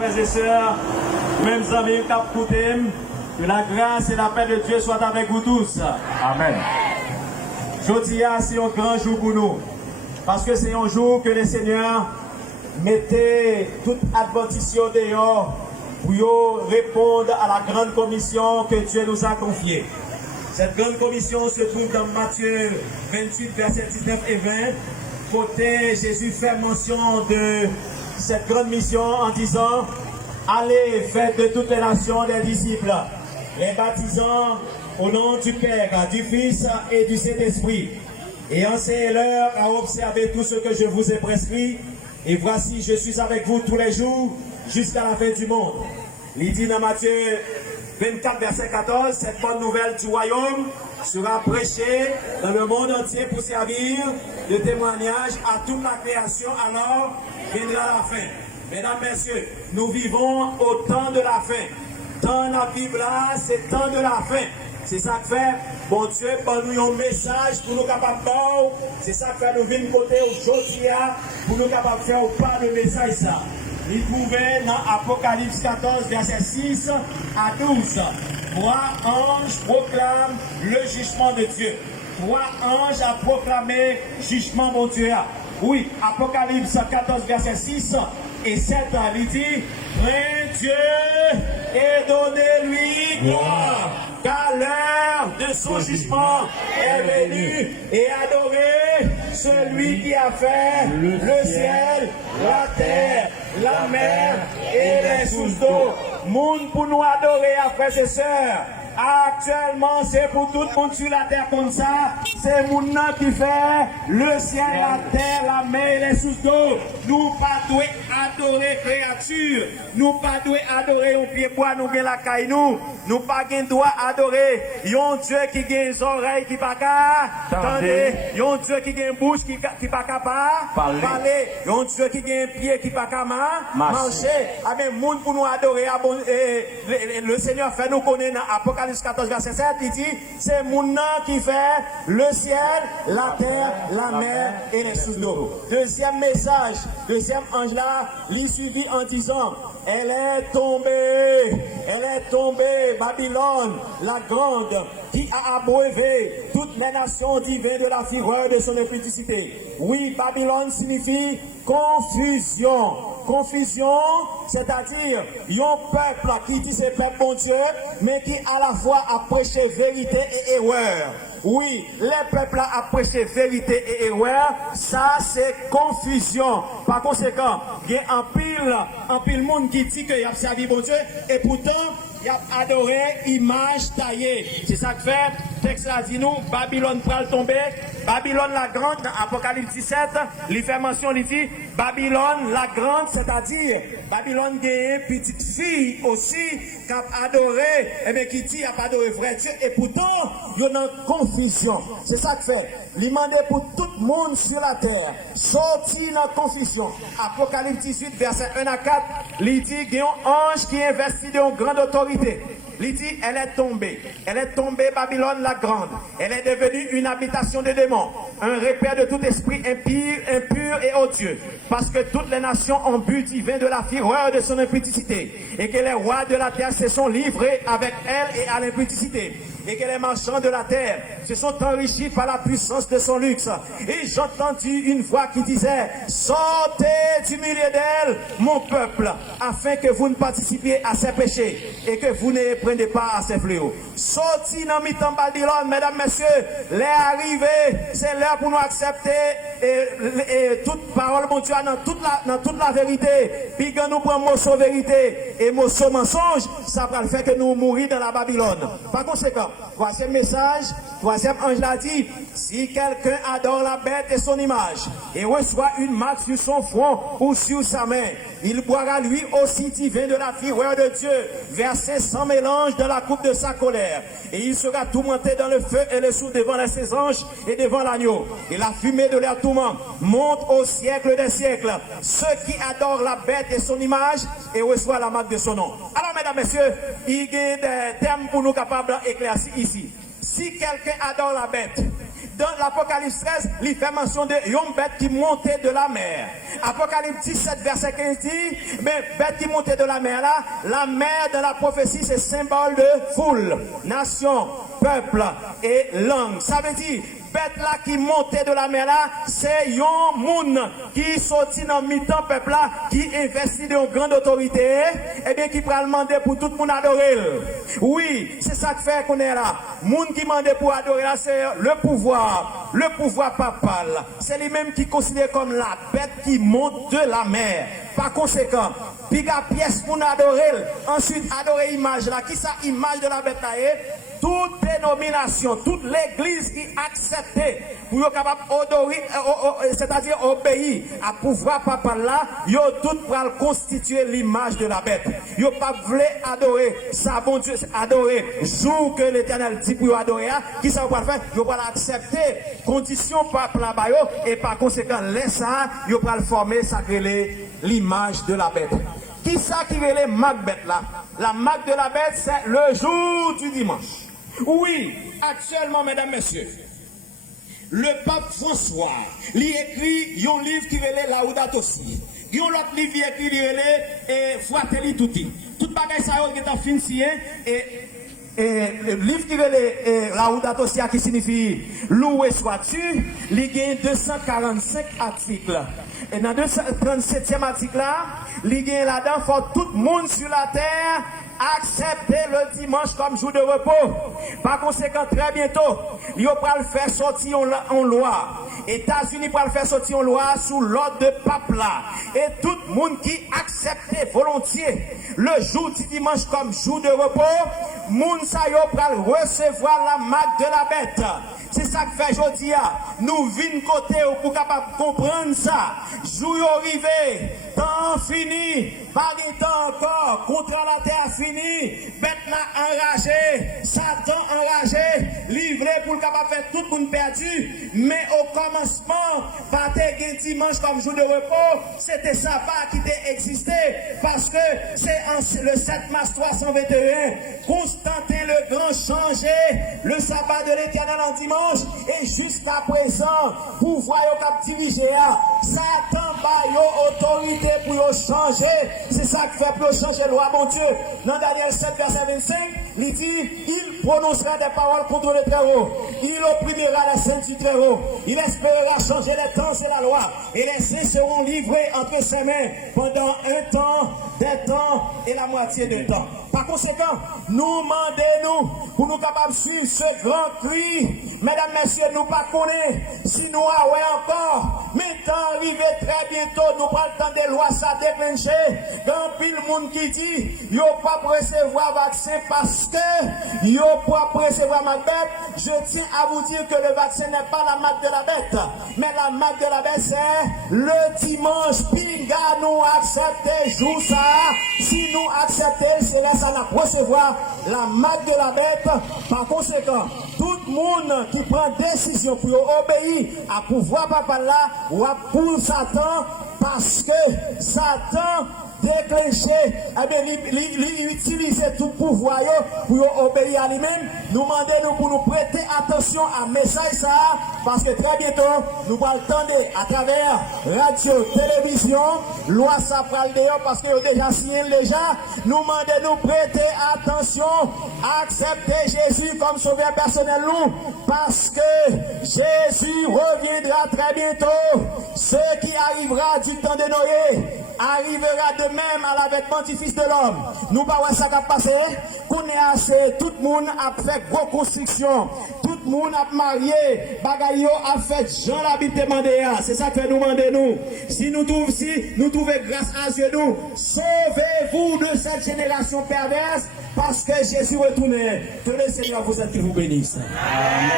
frères et sœurs, mêmes amis, que la grâce et la paix de Dieu soient avec vous tous. Amen. Aujourd'hui, c'est un grand jour pour nous. Parce que c'est un jour que le Seigneur mettait toute adventition dehors pour répondre à la grande commission que Dieu nous a confiée. Cette grande commission se trouve dans Matthieu 28, versets 19 et 20. Côté Jésus fait mention de cette grande mission en disant: allez, faites de toutes les nations des disciples, les baptisant au nom du Père, du Fils et du Saint-Esprit, et enseignez-leur à observer tout ce que je vous ai prescrit. Et voici, je suis avec vous tous les jours jusqu'à la fin du monde. Il dit dans Matthieu 24, verset 14, cette bonne nouvelle du royaume sera prêchée dans le monde entier pour servir de témoignage à toute la création, alors viendra la fin. Mesdames, messieurs, nous vivons au temps de la fin. Temps la Bible là, c'est temps de la fin. C'est ça que fait, bon Dieu, pour nous un message pour nous capables de. C'est ça que fait, nous venons côté aujourd'hui pour nous capables de faire pas le message ça. Il trouvait dans Apocalypse 14, verset 6 à 12. 3 anges proclament le jugement de Dieu. 3 anges a proclamé jugement mon Dieu. Oui, Apocalypse 14, verset 6 et 7, il dit: prie Dieu et donnez-lui gloire, car l'heure de son jugement est venue, et adorez celui qui a fait le ciel, la terre, la mer et les sources d'eau. Monde pour nous adorer, frères et sœurs. Actuellement, c'est pour tout le monde sur la terre comme ça. C'est mon nom qui fait le ciel, la terre, la mer et les sources d'eau. Nous pas devons adorer créature. Nous pas devons adorer un pied bois, nous la caille nous. Nous pas droit adorer un Dieu qui a des oreilles qui pas qu'à attendez, un Dieu qui a une bouche qui pas capable parler, un Dieu qui a un pied qui pas qu'à marcher. Ah ben monde pour nous adorer, le Seigneur fait nous connaître dans Apocalypse 14, verset 7, il dit: c'est mon nom qui fait le ciel, la terre, la mer et les sources d'eau. Deuxième message, deuxième ange là, l'y suivi en disant: elle est tombée, Babylone, la grande, qui a abreuvé toutes les nations divines de la fureur de son impudicité. Oui, Babylone signifie confusion. Confusion, c'est-à-dire un peuple qui dit c'est peuple bon Dieu, mais qui à la fois a prêché vérité et erreur. Oui, les peuples a prêché vérité et erreur, ça c'est confusion. Par conséquent, il y a un pile monde qui dit qu'il a servi bon Dieu, et pourtant, il a adoré image taillée. C'est ça que fait, le texte là dit nous, Babylone pral tomber, Babylone la grande, dans Apocalypse 17, il fait mention, il dit, Babylone la grande, c'est-à-dire, Babylone a une petite fille aussi, qui a adoré, et bien qui dit, a adoré vrai Dieu, et pourtant, il y a une confusion. C'est ça que fait. Il demande pour tout le monde sur la terre, sortir dans la confusion. Apocalypse 18, verset 1 à 4, il dit, il y a un ange qui est investi d'une grande autorité. Il dit, elle est tombée, Babylone la grande. Elle est devenue une habitation de démons, un repère de tout esprit impur et odieux. Parce que toutes les nations ont bu du vin de la fureur de son impudicité. Et que les rois de la terre se sont livrés avec elle et à l'impudicité. Et que les marchands de la terre se sont enrichis par la puissance de son luxe. Et j'entendis une voix qui disait: sortez du milieu d'elle, mon peuple, afin que vous ne participiez à ses péchés et que vous ne preniez pas à ses fléaux. Sortez dans mi-temps Babylone, mesdames, messieurs, les arrivés, c'est l'heure pour nous accepter et toute parole, mon Dieu, dans toute la vérité. Puis quand nous prenons morceau vérité et morceau mensonge, ça va faire que nous mourons dans la Babylone. Par conséquent, troisième message, troisième ange l'a dit: si quelqu'un adore la bête et son image et reçoit une marque sur son front ou sur sa main, il boira lui aussi du vin de la fureur de Dieu, versé sans mélange dans la coupe de sa colère. Et il sera tourmenté dans le feu et le soufre devant ses anges et devant l'agneau. Et la fumée de leur tourment monte au siècle des siècles. Ceux qui adorent la bête et son image et reçoivent la marque de son nom. Alors, mesdames, messieurs, il y a des termes pour nous capables d'éclaircir ici. Si quelqu'un adore la bête, dans l'Apocalypse 13, il fait mention de une bête qui montait de la mer. Apocalypse 17, verset 15 dit, mais bête qui montait de la mer là, la mer dans la prophétie, c'est symbole de foule, nation, peuple et langue. Ça veut dire, bête là qui montait de la mer là, c'est un monde qui sortit dans mi-temps peuple là, qui investit dans une grande autorité, et bien qui prend demander pour tout le monde adorer. Oui, c'est ça que fait qu'on est là. Monde qui demande pour adorer là, c'est le pouvoir papal. C'est lui-même qui considère comme la bête qui monte de la mer. Par conséquent, piga pièce pour adorer, ensuite adorer image là, qui ça image de la bête là est? Toute dénomination, toute l'église qui acceptait pour être capable d'adorer, c'est-à-dire obéir à pouvoir papa là, yo tout pour constituer l'image de la bête. Yo pas voulu adorer ça, bon Dieu, adorer jour que l'Éternel dit pour adorer, qui ça va faire? Yo va l'accepter, condition papa là-bas et par conséquent, laisse ça, yo va le former, ça crée l'image de la bête. Qui ça qui est Macbeth là? La marque de la bête, c'est le jour du dimanche. Oui, actuellement, mesdames, messieurs, le pape François, il écrit un livre qui est Laudato Si. Il y a un autre livre qui écrit qui est Fratelli Tutti. Tout bagage ça qui est en fin et le livre qui est Laudato Si qui signifie loué sois-tu, il y a 245 articles. Et dans le 237e article là, il y a là-dedans, faut tout le monde sur la terre accepter le dimanche comme jour de repos. Par conséquent, très bientôt, il va le faire sortir en loi. États-Unis va le faire sortir en loi sous l'ordre de pape là. Et tout le monde qui accepte volontiers le jour du dimanche comme jour de repos, moun sa yo pral recevoir la marque de la bête. C'est ça que fait aujourd'hui. Nous vînes côté pour capable comprendre ça. Jour arrivé, temps fini, pas de temps encore, contre la terre fini, bête là enragé, Satan enragé, livré pour capable faire tout le monde perdu. Mais au commencement, pas de dimanche comme jour de repos, c'était sabbat qui existé parce que c'est le 7 mars 321, Constantin le Grand changeait le sabbat de l'Éternel en dimanche. Et jusqu'à présent, pour voir qui diriger, Satan a autorité pour changer. C'est ça qui fait pour changer la loi, mon Dieu. Dans Daniel 7, verset 25, il dit, il prononcera des paroles contre le Très-Haut. Il opprimera les saints du Très-Haut. Il espérera changer les temps et la loi. Et les saints seront livrés entre ses mains pendant un temps, des temps et la moitié du temps. Par conséquent, nous demandons pour nous capables de suivre ce grand cri. Mesdames, messieurs, nous ne connaissons pas si nous avons encore. Mais temps arrivé très bientôt, nous prenons le temps des lois ça déclencher. Dans pile monde qui dit, il n'y a pas pour recevoir vaccin parce que il n'y a pas pour recevoir ma bête. Je tiens à vous dire que le vaccin n'est pas la marque de la bête. Mais la marque de la bête, c'est le dimanche. Pinga, nous acceptons jour ça. Si nous acceptons, c'est là ça va recevoir la marque de la bête. Par conséquent, tout le monde qui prend décision pour obéir à pouvoir papa là ou à pour Satan, parce que Satan déclenché, il utilise tout pouvoir pour obéir à lui-même. Nous demandons pour nous prêter attention à message ça, parce que très bientôt, nous allons attendre à travers radio, télévision, loi ça pral dehors, parce que nous déjà signé déjà. Nous demandons nous prêter attention, accepter Jésus comme sauveur personnel nous, parce que Jésus reviendra très bientôt. Ce qui arrivera du temps de Noé arrivera de même à l'avènement du Fils de l'homme. Nous pas voir ça qui a passé. Qu'on est assez, tout le monde a fait gros construction. Tout le monde a marié. Bagayo a fait Jean la Bible demandé. C'est ça que nous demandons nous. Si nous trouvons grâce à Dieu nous, sauvez-vous de cette génération perverse parce que Jésus retourne. Que le Seigneur vous aide, qu'il vous bénisse. Amen.